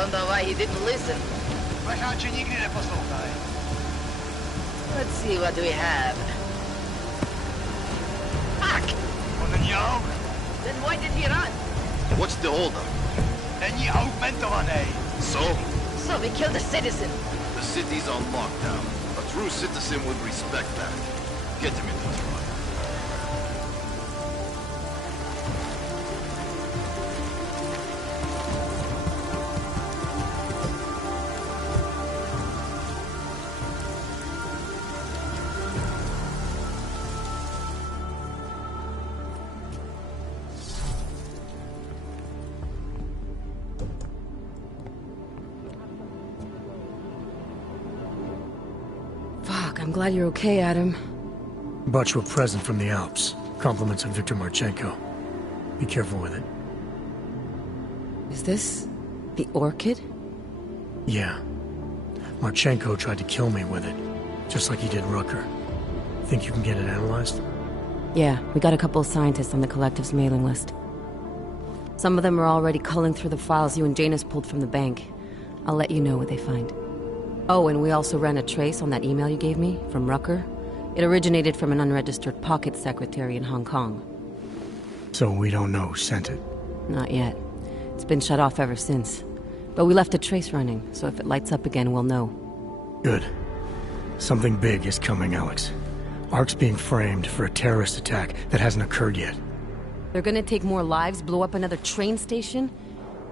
Don't know why he didn't listen. Let's see what we have. Fuck! Then why did he run? What's the holdup? So? So we killed a citizen. The city's on lockdown. A true citizen would respect that. Get him into the truck. I'm glad you're okay, Adam. Brought you a present from the Alps. Compliments of Viktor Marchenko. Be careful with it. Is this the orchid? Yeah. Marchenko tried to kill me with it, just like he did Rucker. Think you can get it analyzed? Yeah, we got a couple of scientists on the collective's mailing list. Some of them are already culling through the files you and Janus pulled from the bank. I'll let you know what they find. Oh, and we also ran a trace on that email you gave me, from Rucker. It originated from an unregistered pocket secretary in Hong Kong. So we don't know who sent it? Not yet. It's been shut off ever since. But we left a trace running, so if it lights up again, we'll know. Good. Something big is coming, Alex. ARC's being framed for a terrorist attack that hasn't occurred yet. They're gonna take more lives, blow up another train station?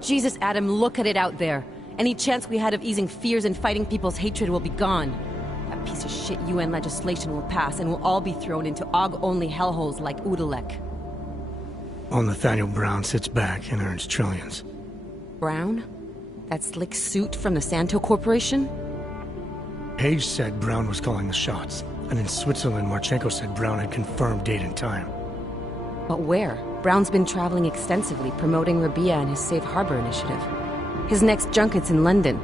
Jesus, Adam, look at it out there. Any chance we had of easing fears and fighting people's hatred will be gone. That piece of shit UN legislation will pass, and we'll all be thrown into AUG-only hellholes like Udalek. While Nathaniel Brown sits back and earns trillions. Brown? That slick suit from the Santo Corporation? Page said Brown was calling the shots, and in Switzerland, Marchenko said Brown had confirmed date and time. But where? Brown's been traveling extensively, promoting Rabia and his Safe Harbor initiative. His next junket's in London.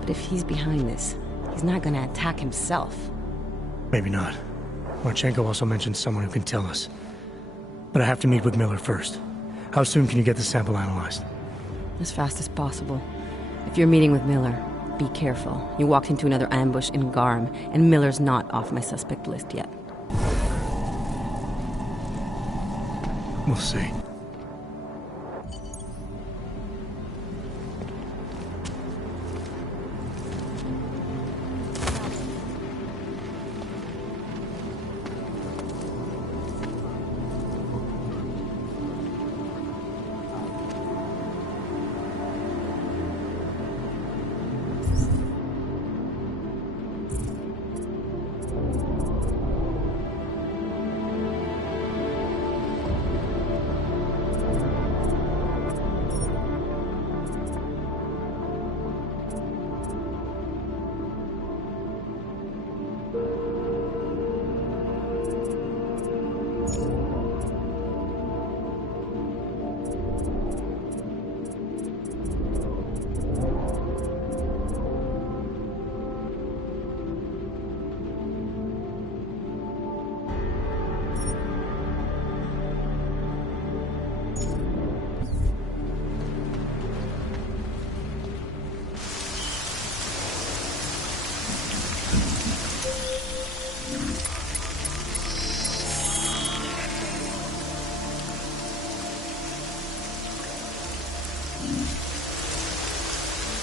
But if he's behind this, he's not gonna attack himself. Maybe not. Marchenko also mentioned someone who can tell us. But I have to meet with Miller first. How soon can you get the sample analyzed? As fast as possible. If you're meeting with Miller, be careful. You walked into another ambush in Garm, and Miller's not off my suspect list yet. We'll see.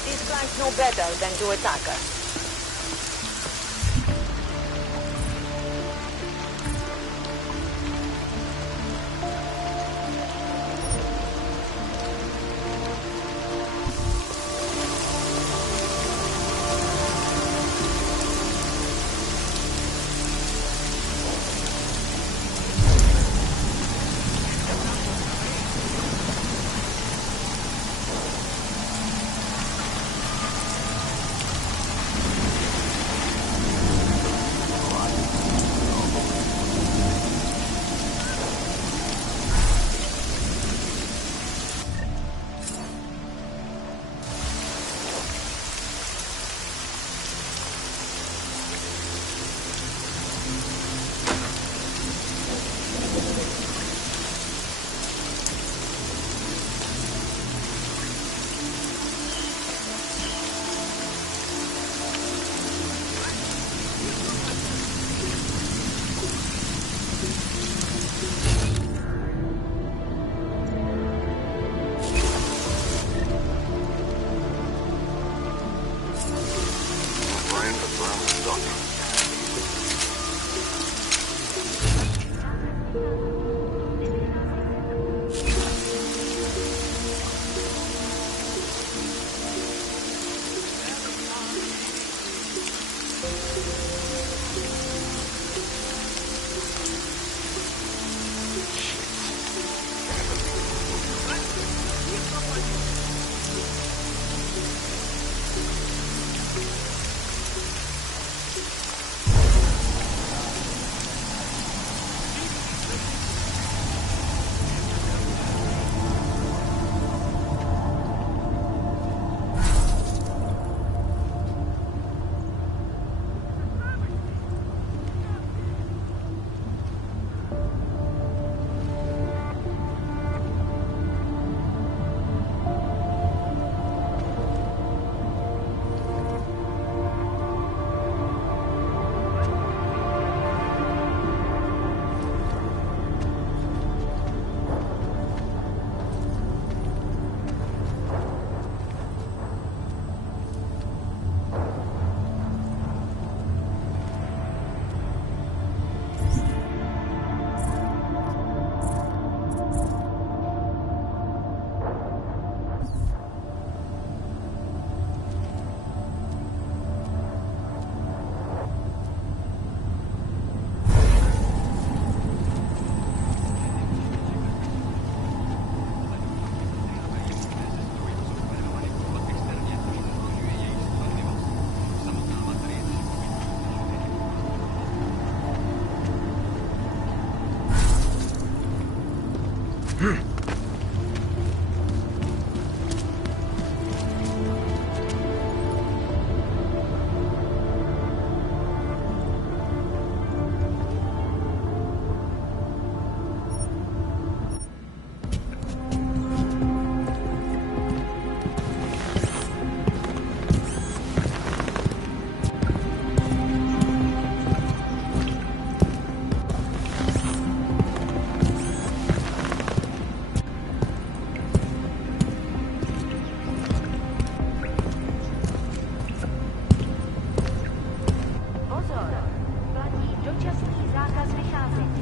These planks know better than to attack us. Pozor, platí dočasný zákaz vycházení.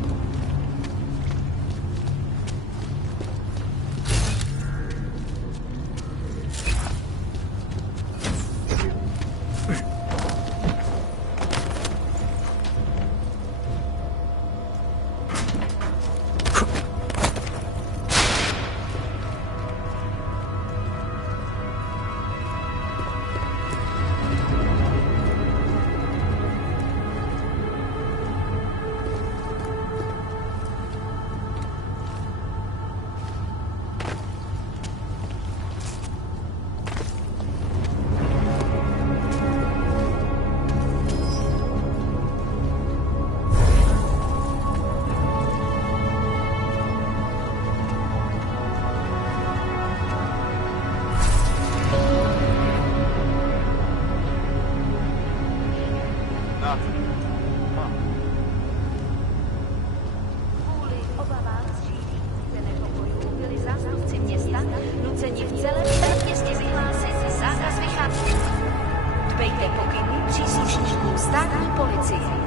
Kvůli obavám z šířícího boju byli zástupci města nuceni v celém městě vyhlásit zákaz vycházení. Dbejte pokynů příslušníků státní policie.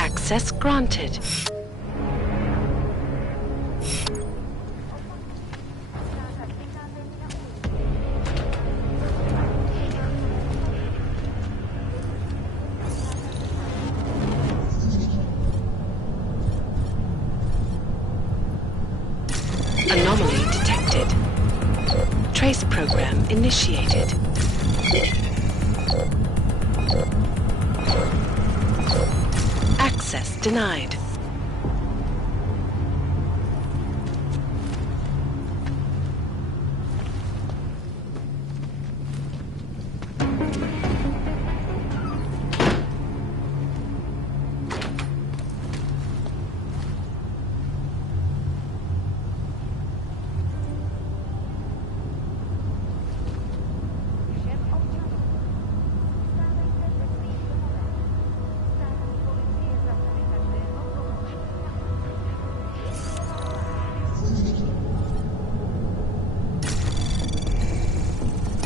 Access granted. Anomaly detected. Trace program initiated. Access denied.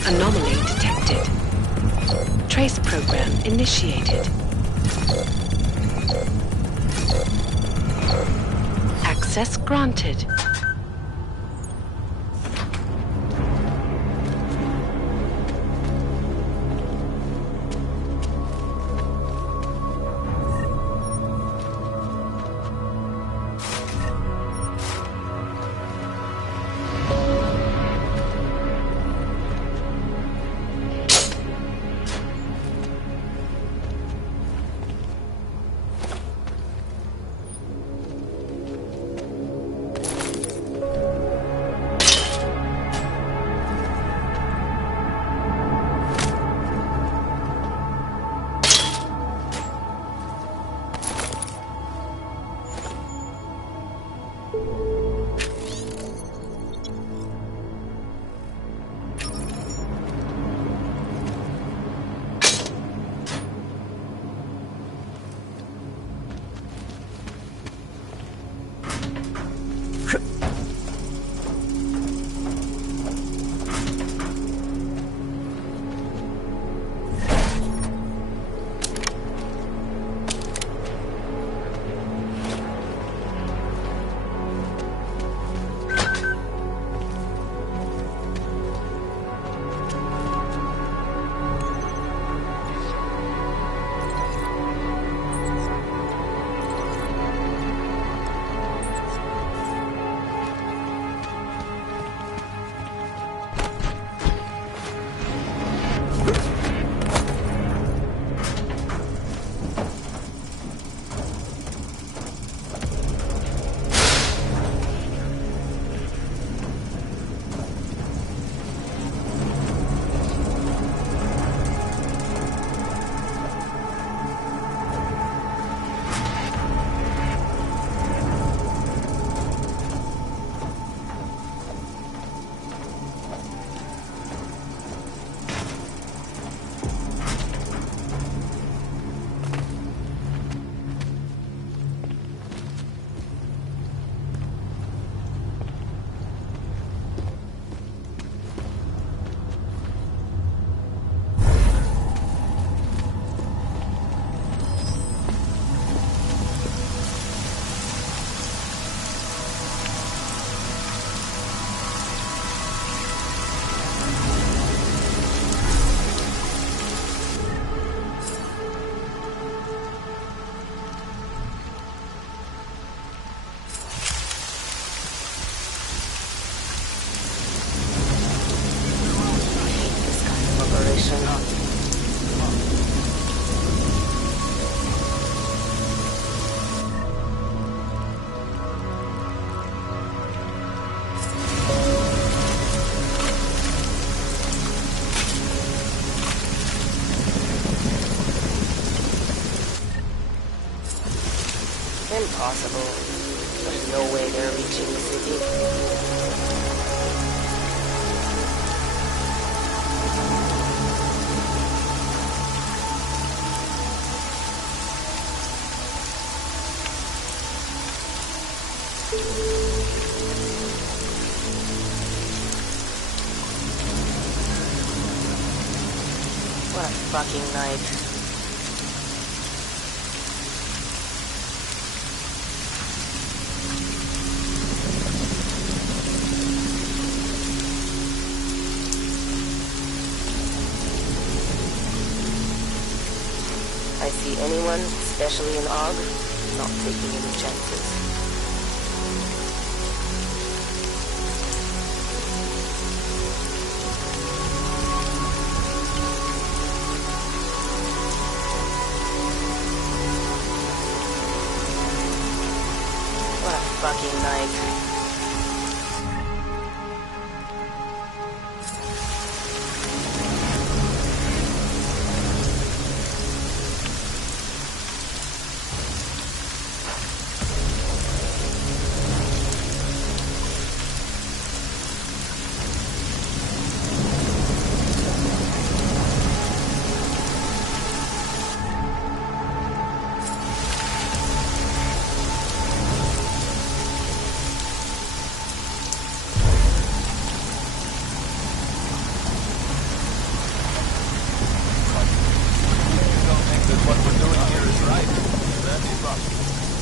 Anomaly detected. Trace program initiated. Access granted. possible. There's no way they're reaching the city. What a fucking night. I see anyone, especially in Og, not taking any chances. What a fucking night.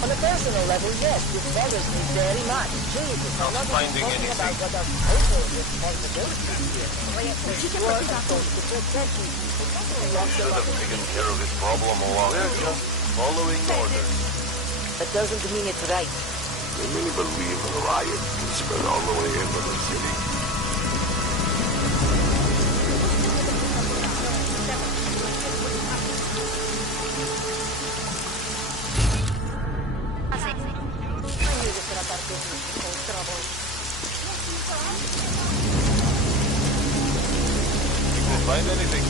On a personal level, yes, this bothers me very much. Jesus, I'm not finding talking anything. about what our total responsibility here. We're supposed to protect you. Should have taken care of this problem a while ago. We're just following orders. That doesn't mean it's right. They really believe a riot can spread all the way into the city. You will find anything.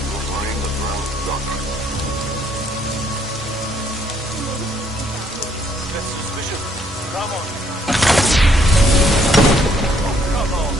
You'll find the ground duck. That's suspicious. Come on. Oh, come on.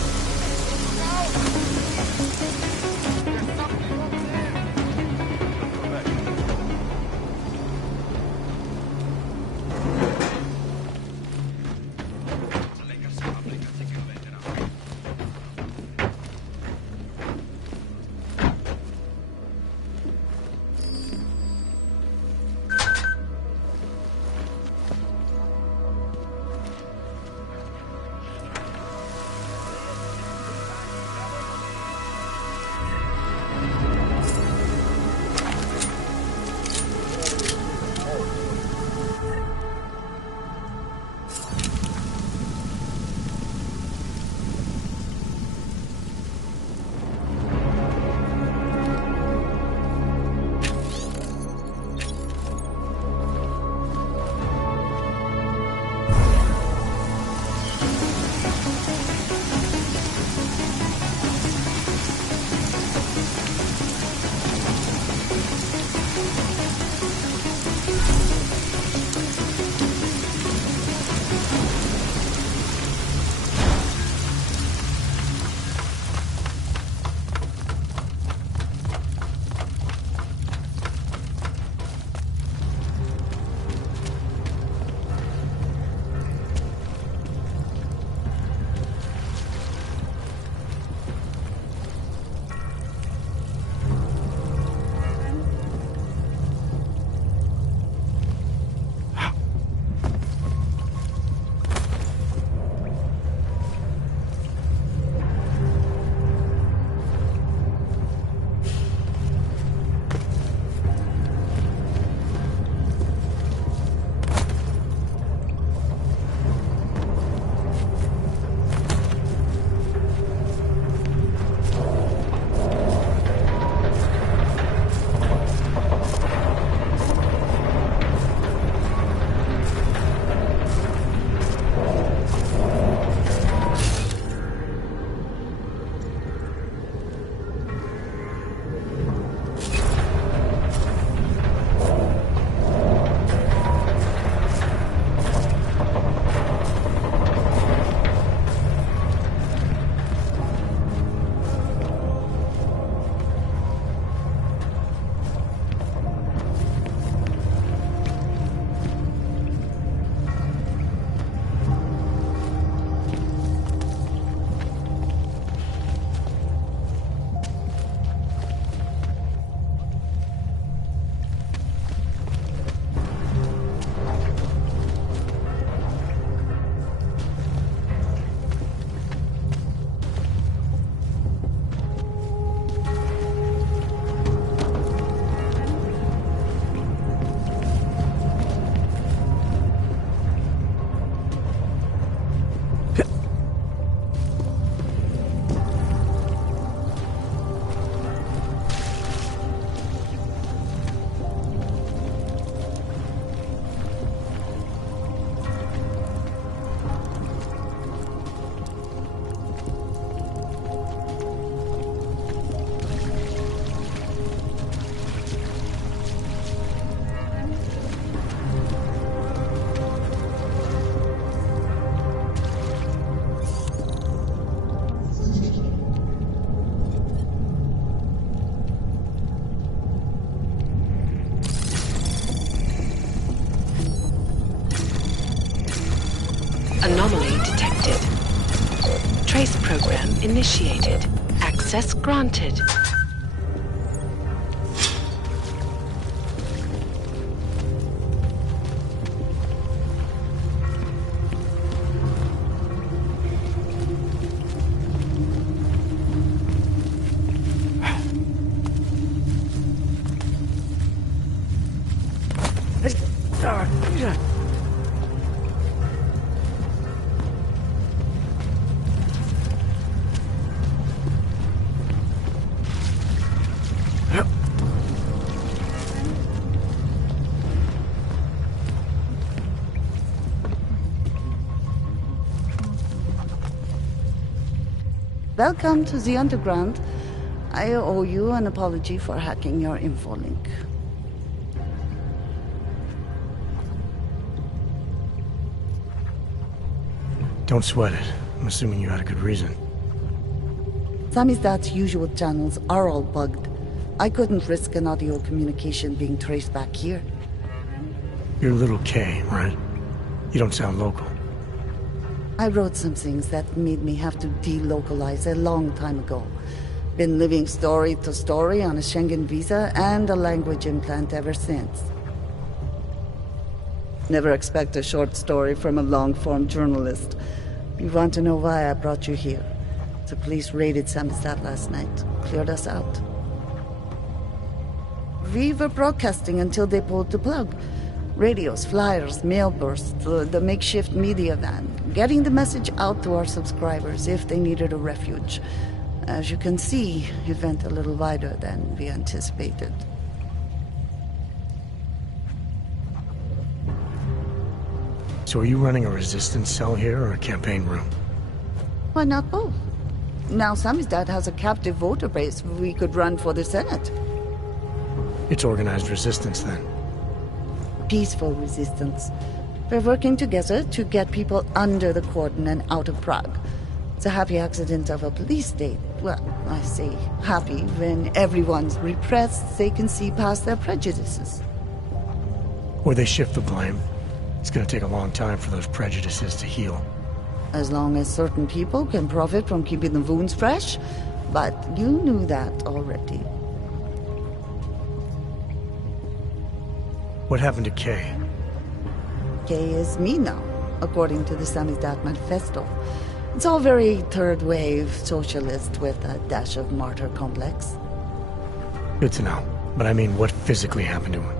Anomaly detected. Trace program initiated. Access granted. Welcome to the Underground. I owe you an apology for hacking your info link. Don't sweat it. I'm assuming you had a good reason. Samizdat's usual channels are all bugged. I couldn't risk an audio communication being traced back here. You're Little K, right? You don't sound local. I wrote some things that made me have to delocalize a long time ago. Been living story to story on a Schengen visa and a language implant ever since. Never expect a short story from a long-form journalist. You want to know why I brought you here? The police raided Samizdat last night. Cleared us out. We were broadcasting until they pulled the plug. Radios, flyers, mail bursts, the makeshift media van. Getting the message out to our subscribers if they needed a refuge. As you can see, it went a little wider than we anticipated. So are you running a resistance cell here or a campaign room? Why not both? Now Samizdat has a captive voter base we could run for the Senate. It's organized resistance then. Peaceful resistance. We're working together to get people under the cordon and out of Prague. It's a happy accident of a police state. Well, I say happy when everyone's repressed, they can see past their prejudices. Or they shift the blame. It's gonna take a long time for those prejudices to heal. As long as certain people can profit from keeping the wounds fresh. But you knew that already. What happened to Kay? Kay is me now, according to the Samizdat Manifesto. It's all very third-wave socialist with a dash of martyr complex. Good to know. But I mean, what physically happened to him?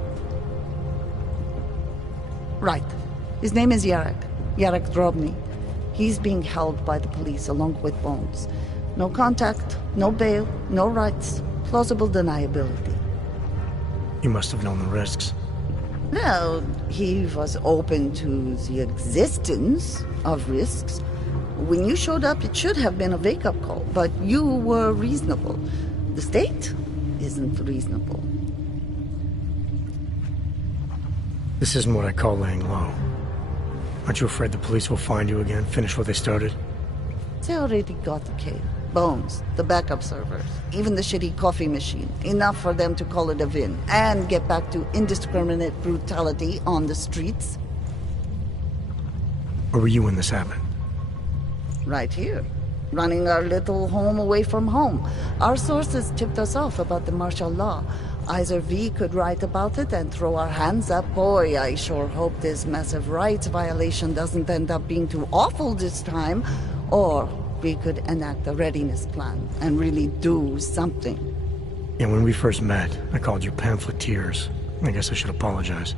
Right. His name is Yarek. Yarek Drobny. He's being held by the police along with Bones. No contact, no bail, no rights. Plausible deniability. You must have known the risks. Well, he was open to the existence of risks. When you showed up, it should have been a wake-up call, but you were reasonable. The state isn't reasonable. This isn't what I call laying low. Aren't you afraid the police will find you again, finish what they started? They already got the cave. Bones, the backup servers, even the shitty coffee machine. Enough for them to call it a win and get back to indiscriminate brutality on the streets. Where were you when this happened? Right here. Running our little home away from home. Our sources tipped us off about the martial law. Either we could write about it and throw our hands up. Boy, I sure hope this massive rights violation doesn't end up being too awful this time. Or we could enact a readiness plan and really do something. Yeah, when we first met, I called you pamphleteers. I guess I should apologize.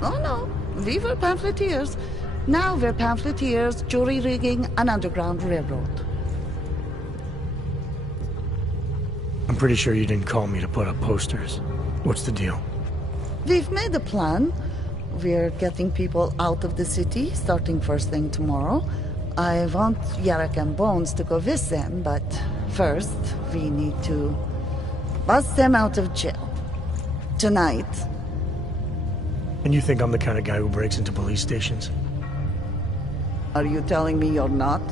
Oh no, we were pamphleteers. Now we're pamphleteers, jury-rigging an underground railroad. I'm pretty sure you didn't call me to put up posters. What's the deal? We've made a plan. We're getting people out of the city, starting first thing tomorrow. I want Yarek and Bones to go with them, but first, we need to bust them out of jail. Tonight. And you think I'm the kind of guy who breaks into police stations? Are you telling me you're not?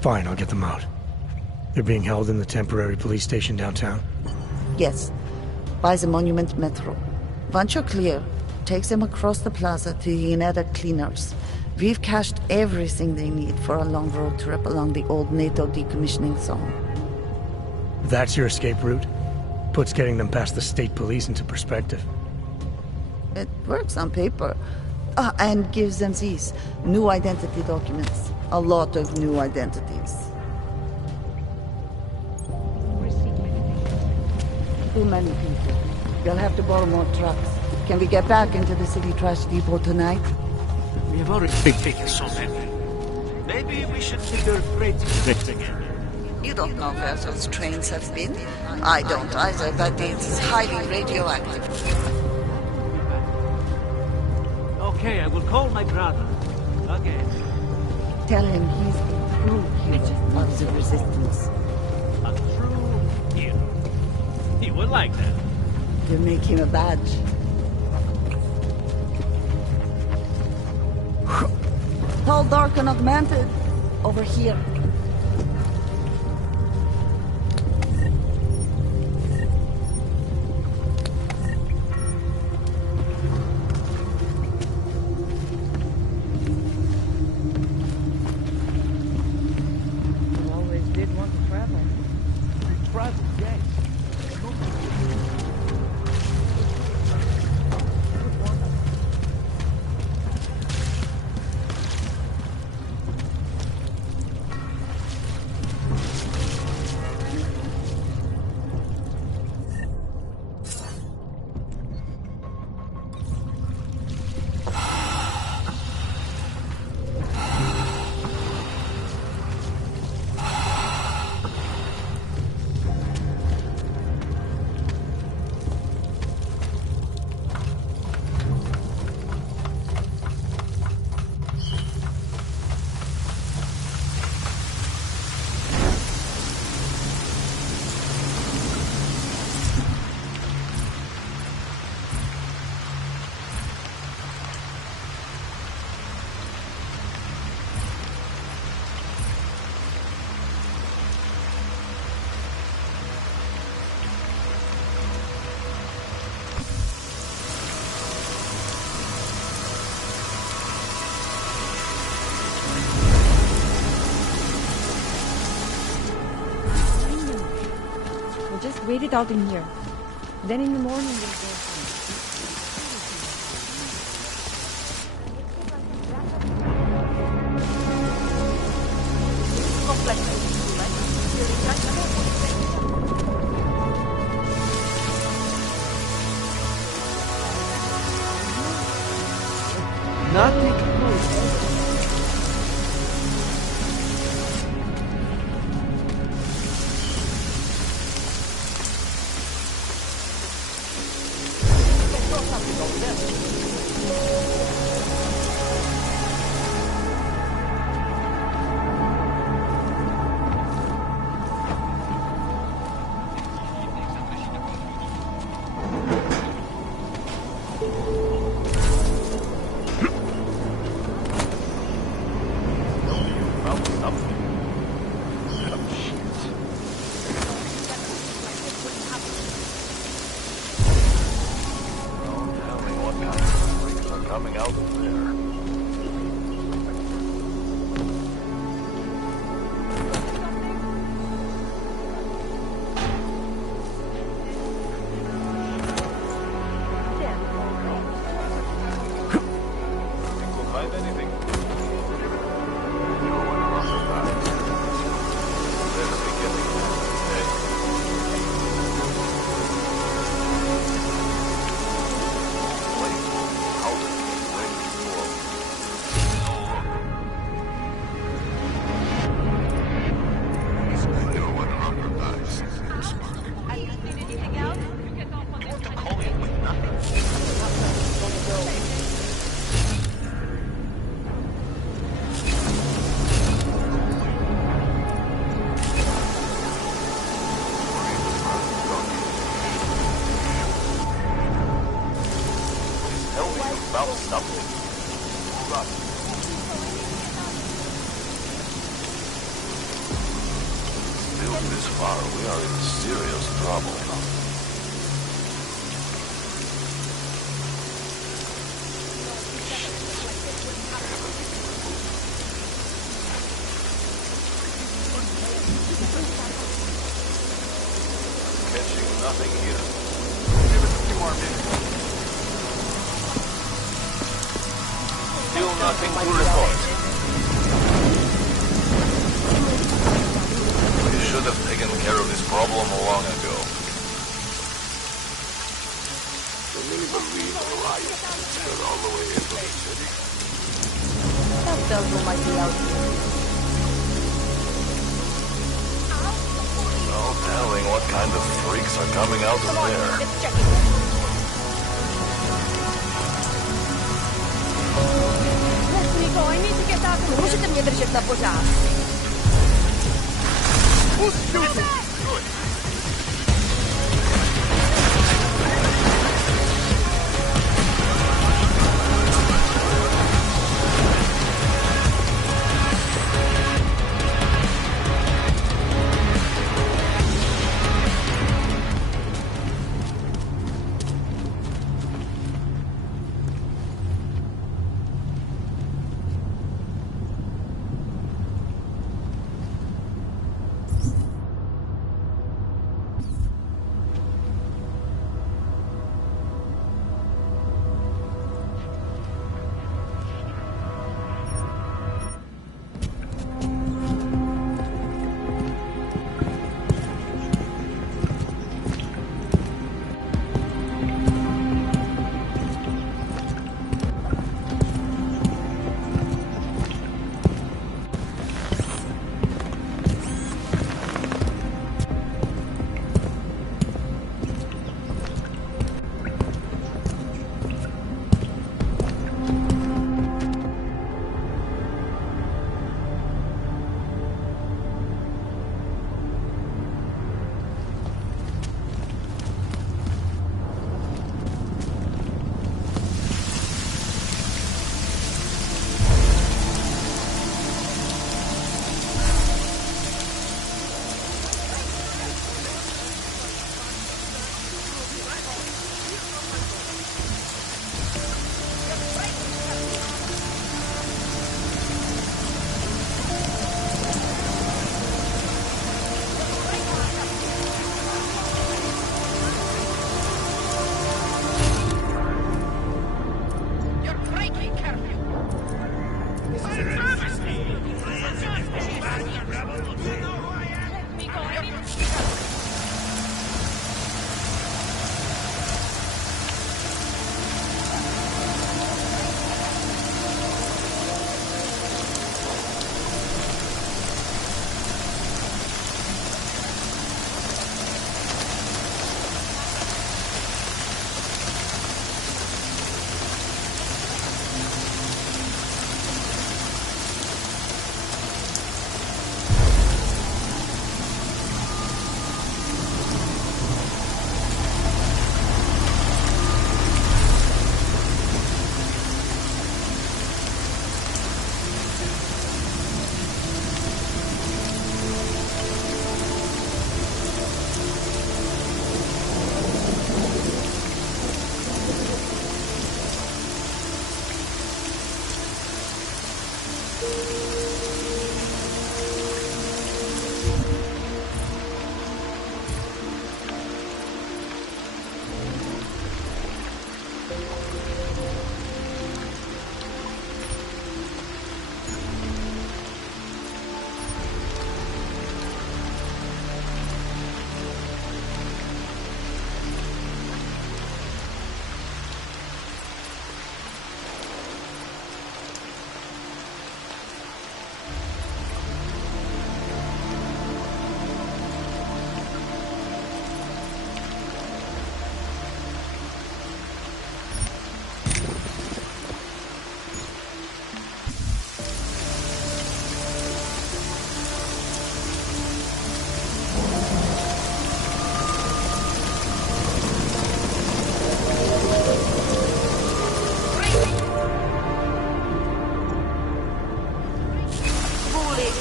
Fine, I'll get them out. They're being held in the temporary police station downtown? Yes. by the Monument Metro. Once you're clear, take them across the plaza to the Ineda Cleaners. We've cached everything they need for a long road trip along the old NATO decommissioning zone. That's your escape route? Puts getting them past the state police into perspective. It works on paper. And gives them these new identity documents. A lot of new identities. Too many people. You'll have to borrow more trucks. Can we get back into the city trash depot tonight? We have already taken so many. Maybe we should figure freight trips again. You don't know where those trains have been? I don't either, but it's highly radioactive. Okay, I will call my brother. Okay. Tell him he's the true hero of the resistance. A true hero. He would like that. You make him a badge. Tall, dark, and augmented. Over here. Just wait it out in here. Then in the morning we'll go home. Nothing. Coming out of there. Think we'll find anything? You're one of the guys. Better be getting there. About something. Run. Still this far, we are in serious trouble. Nothing to report. We should have taken care of this problem long ago. Can we believe a riot spread all the way into the city? That devil might be out here. No telling what kind of freaks are coming out of there. Let's check it. Nico, I need to get out. Můžete mě držet na pořád.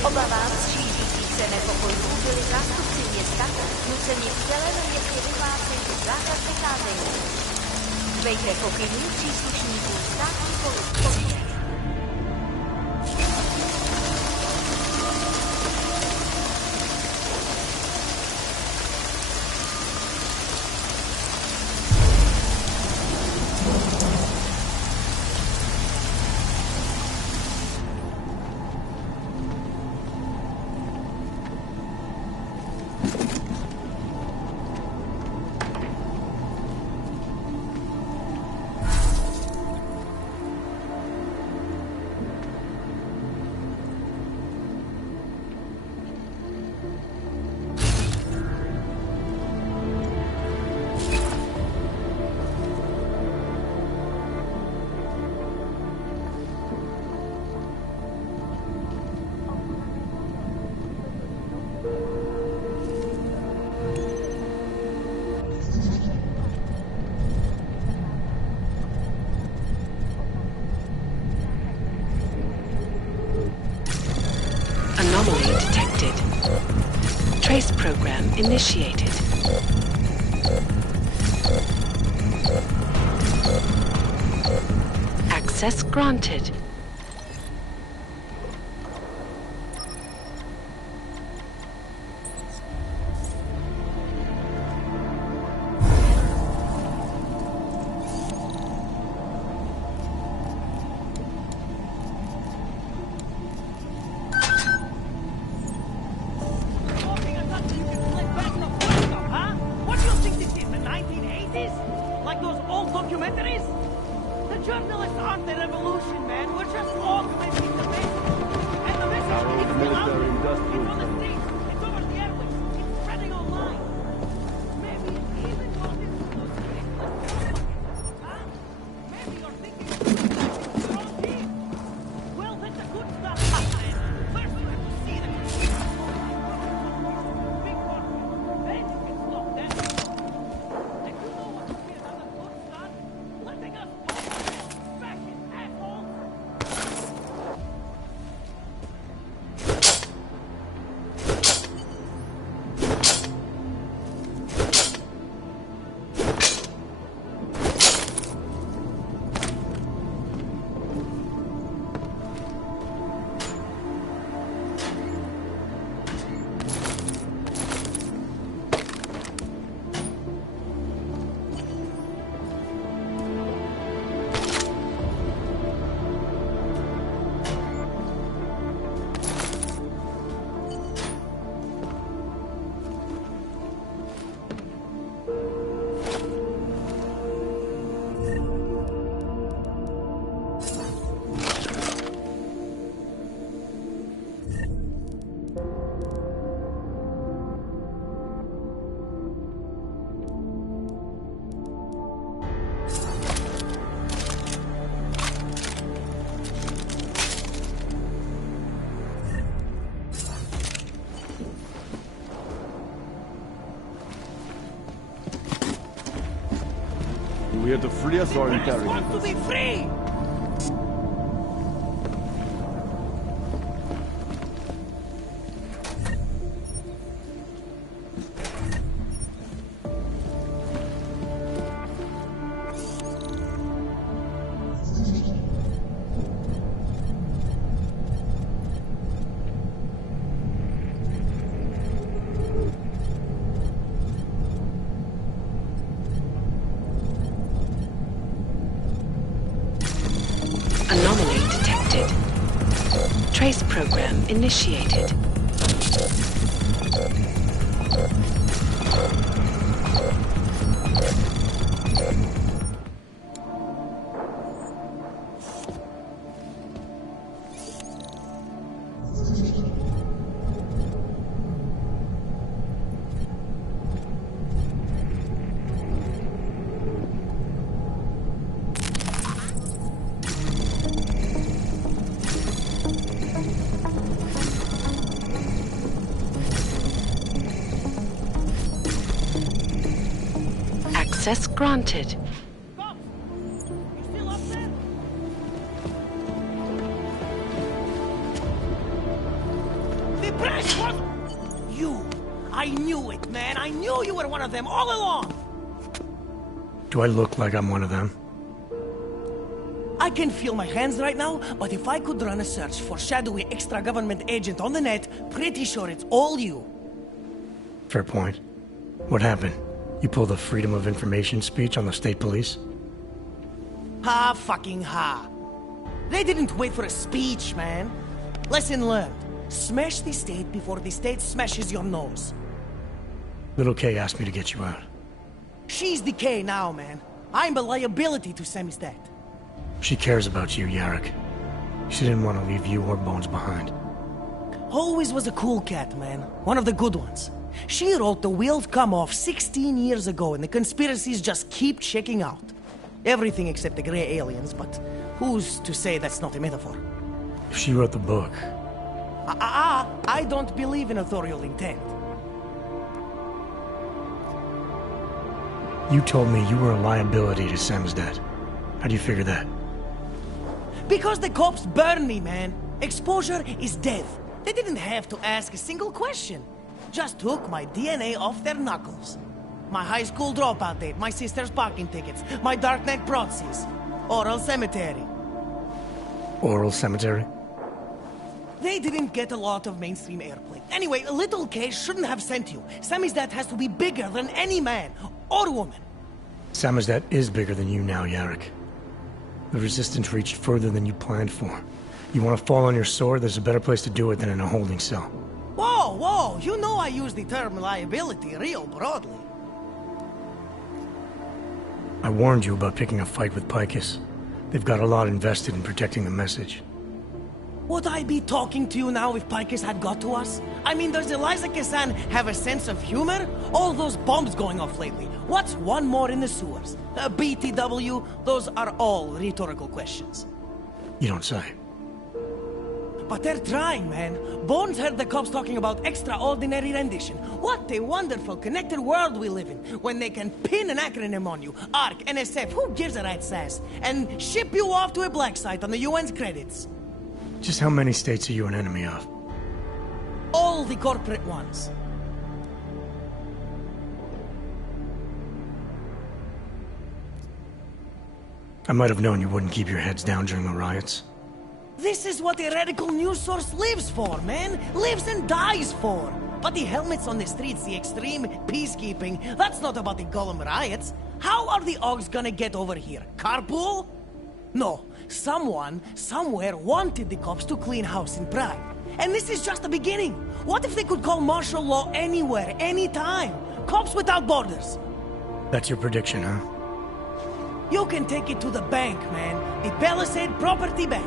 Obavám z šířících se nepokojů byli zástupci města nuceni v celém městě vyhlásit zákaz vycházení. Dbejte pokynů příslušníků státní policie. program initiated. Access granted. We are to free us or interrogate us? To be free! Anomaly detected. Trace program initiated. Access granted. The press was... You! I knew it, man! I knew you were one of them all along! Do I look like I'm one of them? I can feel my hands right now, but if I could run a search for shadowy extra-government agent on the net, pretty sure it's all you. Fair point. What happened? You pulled a Freedom of Information speech on the state police? Ha fucking ha. They didn't wait for a speech, man. Lesson learned. Smash the state before the state smashes your nose. Little K asked me to get you out. She's the K now, man. I'm a liability to Sammy's dad. She cares about you, Yarrick. She didn't want to leave you or Bones behind. Always was a cool cat, man. One of the good ones. She wrote The Wheels Come Off 16 years ago, and the conspiracies just keep checking out. Everything except the gray aliens, but who's to say that's not a metaphor? If she wrote the book... I don't believe in authorial intent. You told me you were a liability to Sam's dad. How do you figure that? Because the cops burn me, man. Exposure is death. They didn't have to ask a single question. Just took my DNA off their knuckles. My high school dropout date, my sister's parking tickets, my darknet proxies. Oral cemetery. Oral cemetery? They didn't get a lot of mainstream airplay. Anyway, a little case shouldn't have sent you. Samizdat has to be bigger than any man or woman. Samizdat is bigger than you now, Yarrick. The Resistance reached further than you planned for. You want to fall on your sword, there's a better place to do it than in a holding cell. Whoa, whoa, you know I use the term liability real broadly. I warned you about picking a fight with Picus. They've got a lot invested in protecting the message. Would I be talking to you now if Picus had got to us? I mean, does Eliza Kassan have a sense of humor? All those bombs going off lately. What's one more in the sewers? BTW, those are all rhetorical questions. You don't say. But they're trying, man. Bones heard the cops talking about extraordinary rendition. What a wonderful connected world we live in, when they can pin an acronym on you. ARC, NSF, who gives a rat's ass? And ship you off to a black site on the UN's credits. Just how many states are you an enemy of? All the corporate ones. I might have known you wouldn't keep your heads down during the riots. This is what a radical news source lives for, man. Lives and dies for. But the helmets on the streets, the extreme peacekeeping, that's not about the Gollum riots. How are the Augs gonna get over here? Carpool? No. Someone, somewhere, wanted the cops to clean house in Prague. And this is just the beginning. What if they could call martial law anywhere, anytime? Cops without borders. That's your prediction, huh? You can take it to the bank, man. The Palisade Property Bank.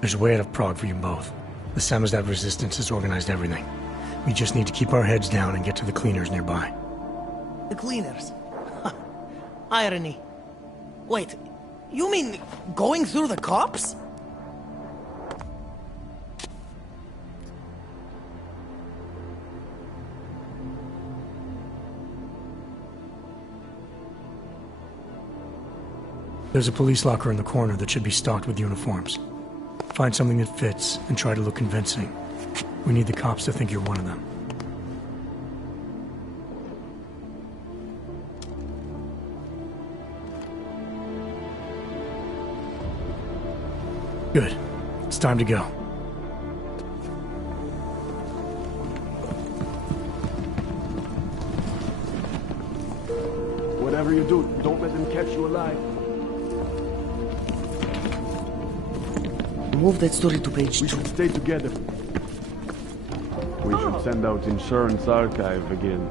There's a way out of Prague for you both. The Samizdat Resistance has organized everything. We just need to keep our heads down and get to the cleaners nearby. The cleaners? Irony. Wait, you mean going through the cops? There's a police locker in the corner that should be stocked with uniforms. Find something that fits, and try to look convincing. We need the cops to think you're one of them. Good. It's time to go. Whatever you do, don't let them catch you alive. Move that story to page 2. We should stay together. We should send out Insurance Archive again.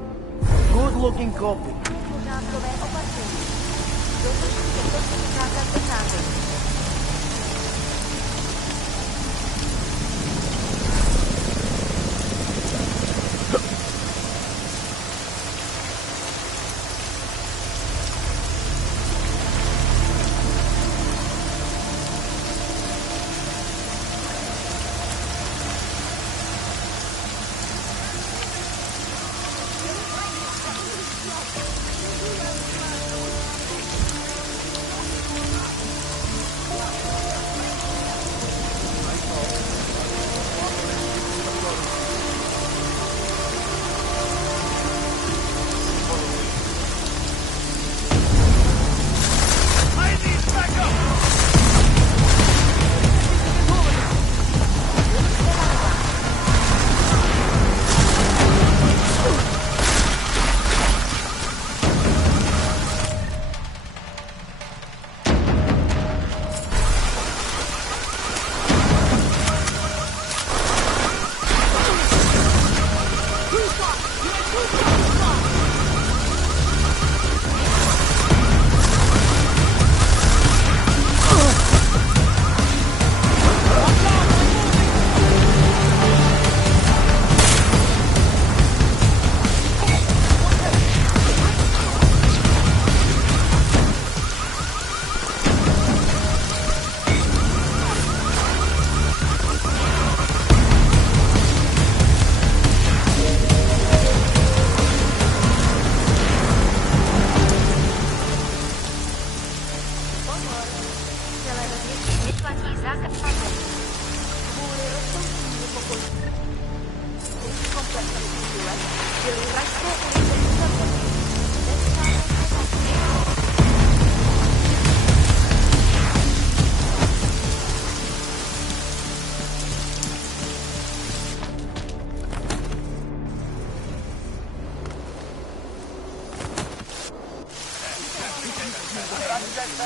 Good-looking copy. Pořádkové opatření. Dodržujte prosím zákaz vycházení.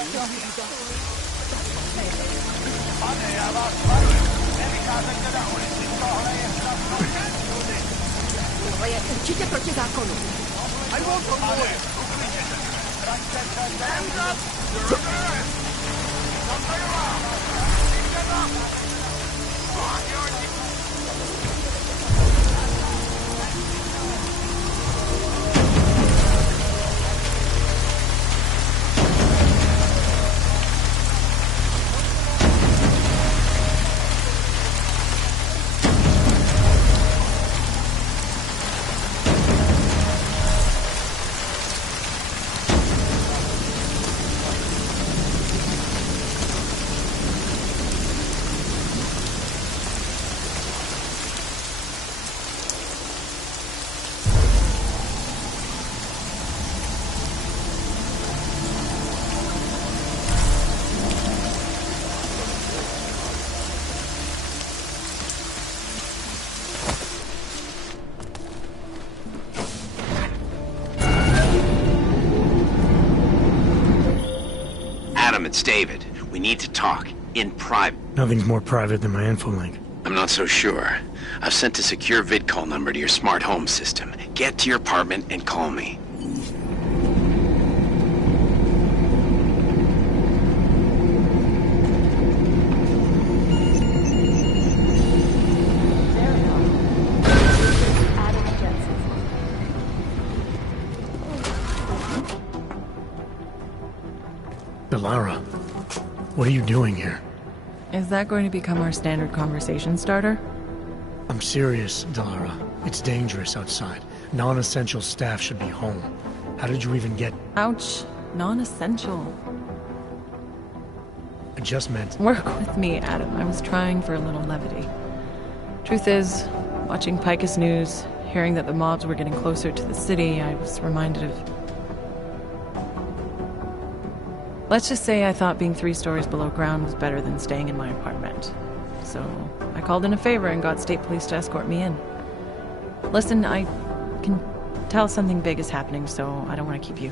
To je určitě proti zákonu. It's David. We need to talk. In private. Nothing's more private than my info link. I'm not so sure. I've sent a secure vid call number to your smart home system. Get to your apartment and call me. Delara, what are you doing here? Is that going to become our standard conversation starter? I'm serious, Delara. It's dangerous outside. Non-essential staff should be home. How did you even get... Ouch. Non-essential. I just meant... Work with me, Adam. I was trying for a little levity. Truth is, watching Picus News, hearing that the mobs were getting closer to the city, I was reminded of... Let's just say I thought being 3 stories below ground was better than staying in my apartment. So I called in a favor and got state police to escort me in. Listen, I can tell something big is happening, so I don't want to keep you.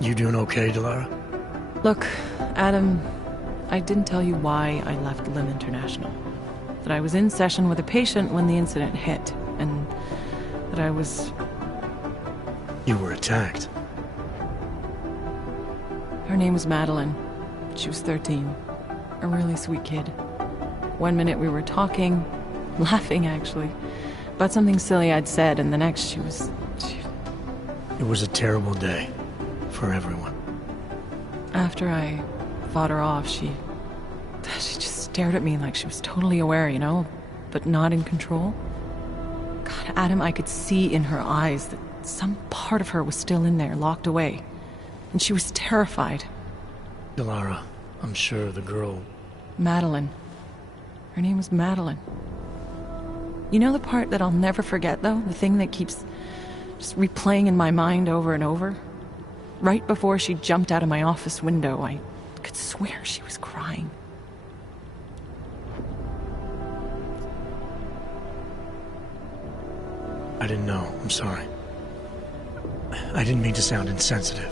You doing okay, Delara? Look, Adam... I didn't tell you why I left Lim International. That I was in session with a patient when the incident hit, and that I was... You were attacked. Her name was Madeline. She was 13. A really sweet kid. One minute we were talking, laughing actually, about something silly I'd said, and the next she was... It was a terrible day. For everyone. After I fought her off, she just stared at me like she was totally aware, you know, but not in control. God, Adam, I could see in her eyes that some part of her was still in there, locked away. And she was terrified. Delara, I'm sure the girl... Madeline. Her name was Madeline. You know the part that I'll never forget, though? The thing that keeps just replaying in my mind over and over? Right before she jumped out of my office window, I could swear she was crying. I didn't know. I'm sorry. I didn't mean to sound insensitive.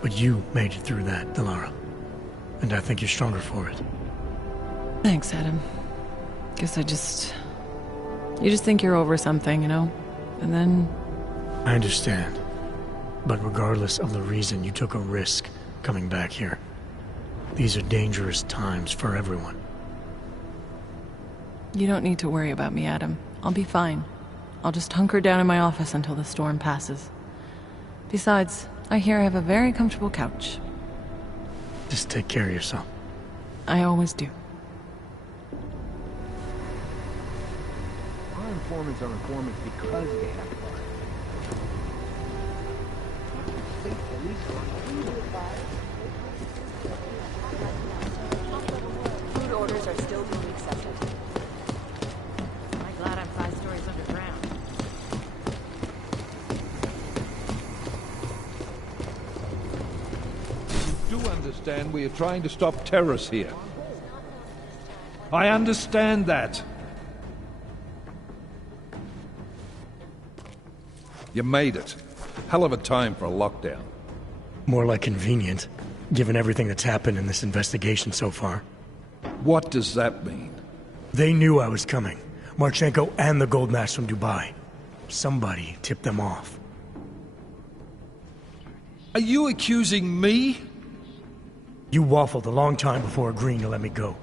But you made it through that, Delara. And I think you're stronger for it. Thanks, Adam. Guess you just think you're over something, you know? And then... I understand. But regardless of the reason, you took a risk coming back here. These are dangerous times for everyone. You don't need to worry about me, Adam. I'll be fine. I'll just hunker down in my office until the storm passes. Besides, I hear I have a very comfortable couch. Just take care of yourself. I always do. Our informants are informants because they have fun. Food orders are still being accepted. I'm glad I'm 5 stories underground. You do understand we are trying to stop terrorists here. I understand that. You made it. Hell of a time for a lockdown. More like convenient, given everything that's happened in this investigation so far. What does that mean? They knew I was coming. Marchenko and the gold mask from Dubai. Somebody tipped them off. Are you accusing me? You waffled a long time before agreeing to let me go.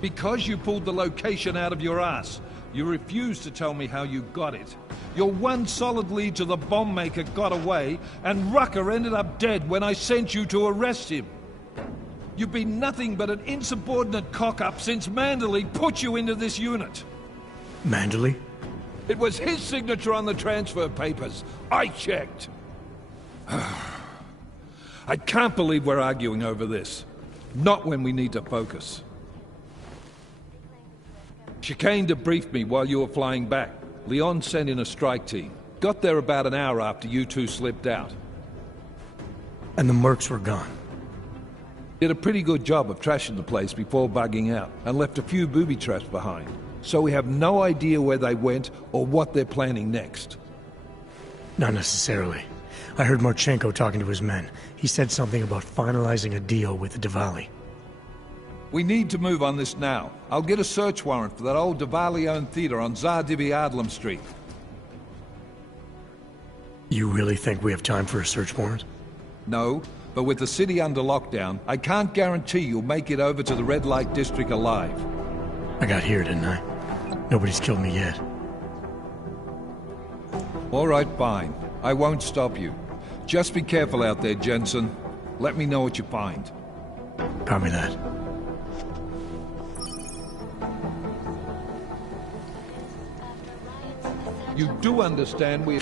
Because you pulled the location out of your ass, you refused to tell me how you got it. Your one solid lead to the bomb maker got away, and Rucker ended up dead when I sent you to arrest him. You've been nothing but an insubordinate cock-up since Manderley put you into this unit. Manderley? It was his signature on the transfer papers. I checked. I can't believe we're arguing over this. Not when we need to focus. Chicane debriefed me while you were flying back. Leon sent in a strike team. Got there about an hour after you two slipped out. And the mercs were gone. Did a pretty good job of trashing the place before bugging out, and left a few booby traps behind. So we have no idea where they went or what they're planning next. Not necessarily. I heard Marchenko talking to his men. He said something about finalizing a deal with the Diwali. We need to move on this now. I'll get a search warrant for that old Diwali-owned theater on Tsar Divi Adlam Street. You really think we have time for a search warrant? No, but with the city under lockdown, I can't guarantee you'll make it over to the red light district alive. I got here, didn't I? Nobody's killed me yet. All right, fine. I won't stop you. Just be careful out there, Jensen. Let me know what you find. Copy that. You do understand we're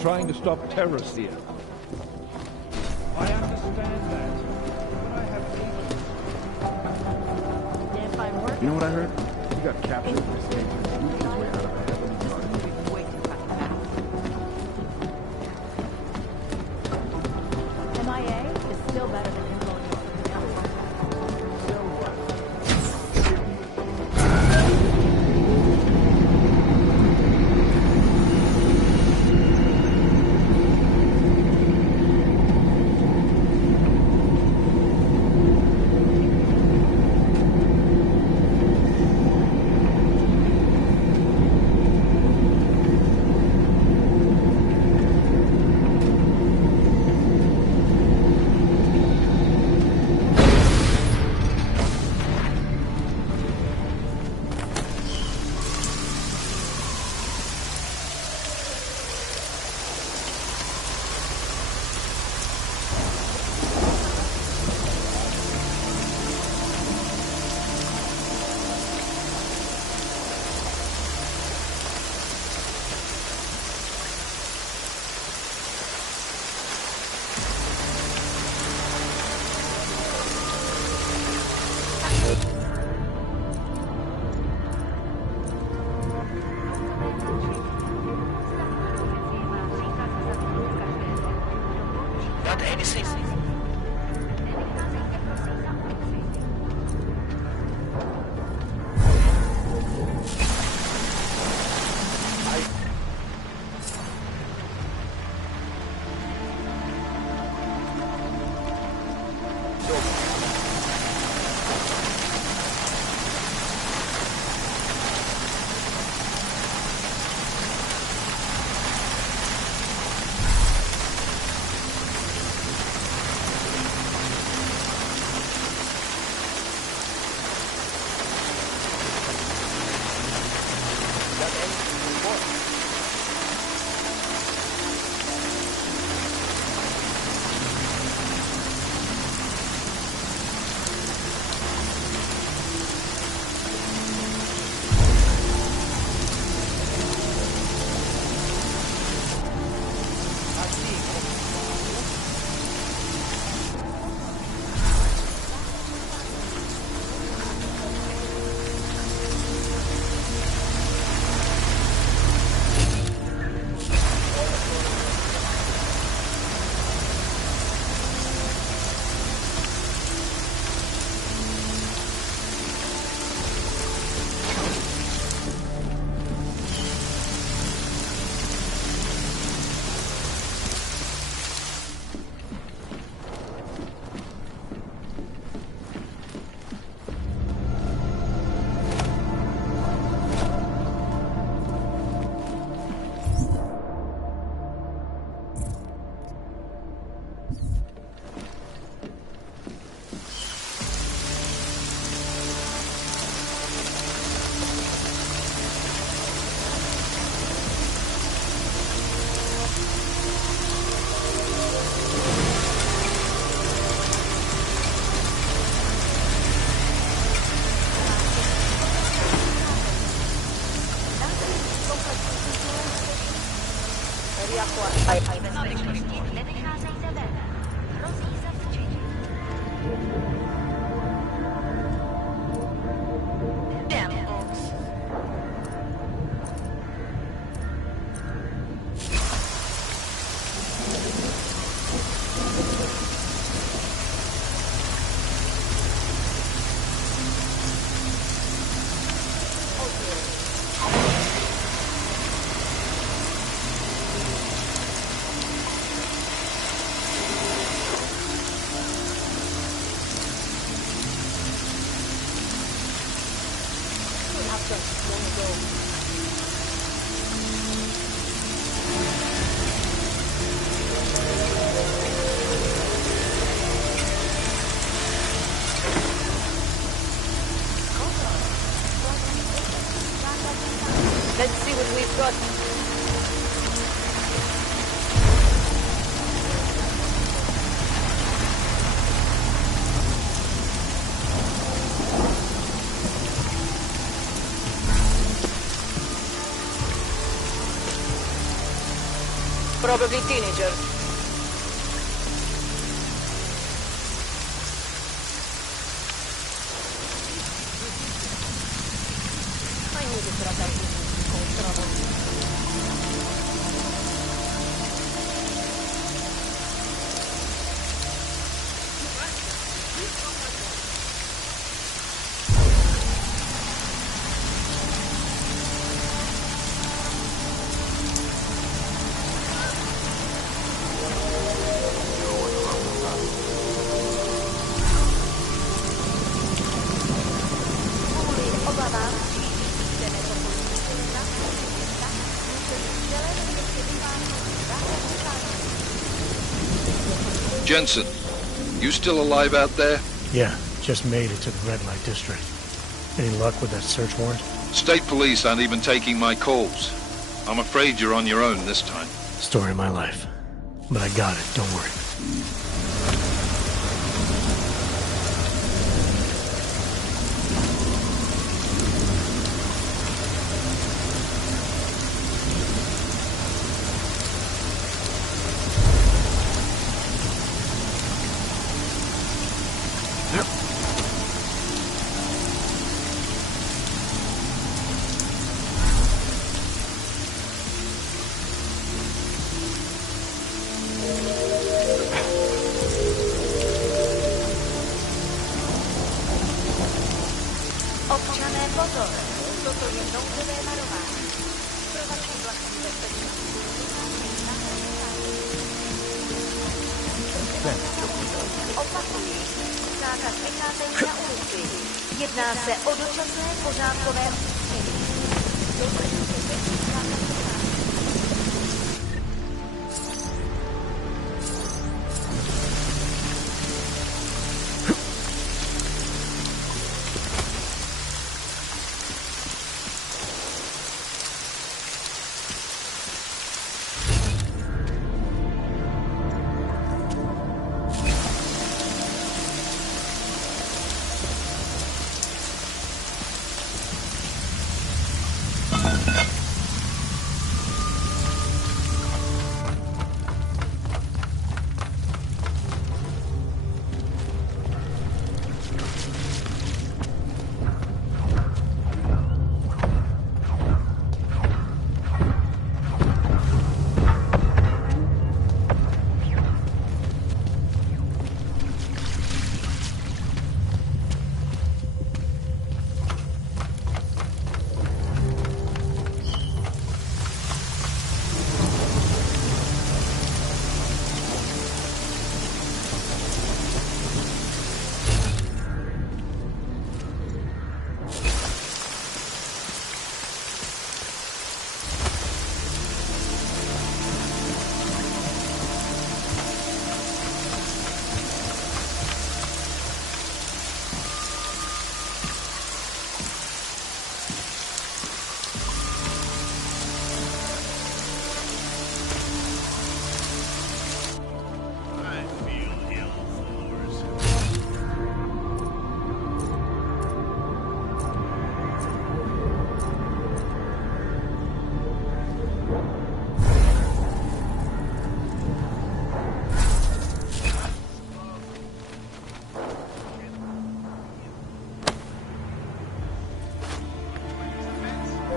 trying to stop terrorists here. I understand that. But I have You know what I heard? He got captured and escaped and sneaked his way out of a heavily guarded. MIA is still better than him going to something else. bezpečnosti nevycházejte ven. Hrozí zatčení. Damn, Ox. Let's see what we've got. Probably teenagers. I knew this radar would cause trouble. Jensen, you still alive out there? Yeah, just made it to the red light district. Any luck with that search warrant? State police aren't even taking my calls. I'm afraid you're on your own this time. Story of my life. But I got it, don't worry. Občané, pozor! Toto je nouzové varování. Pro vaši vlastní bezpečnost. Opakuji, zákaz vycházení na ulici. Jedná se o dočasné pořádkové opatření. Dodržujte zákaz vycházení.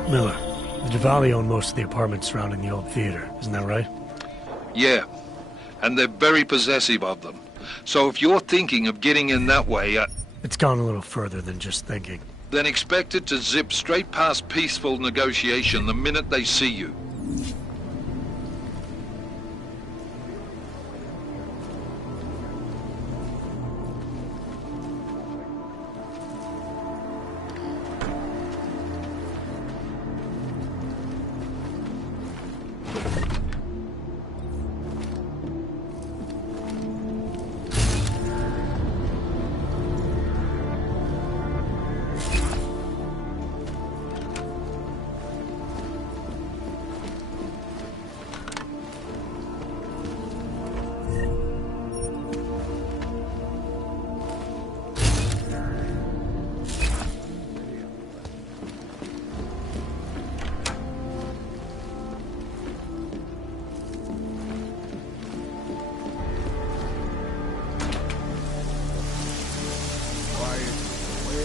Miller, the Duvali own most of the apartments surrounding the old theater, isn't that right? Yeah, and they're very possessive of them. So if you're thinking of getting in that way, It's gone a little further than just thinking. then expect it to zip straight past peaceful negotiation the minute they see you.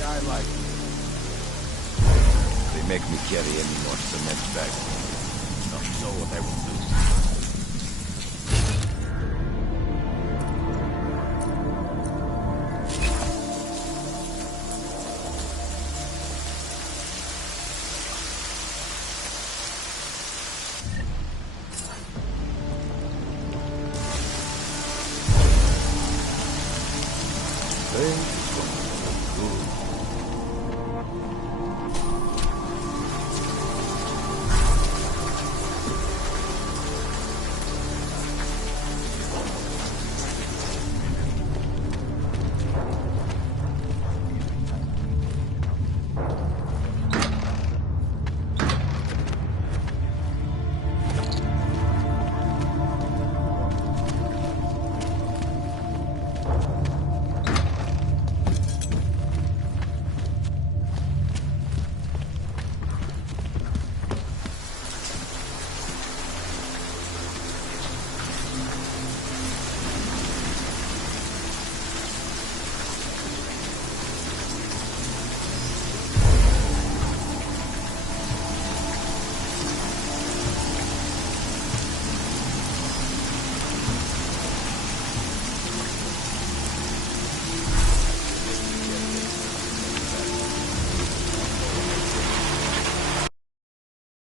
I like it. They make me carry any more cement bags. I'll show what I will do.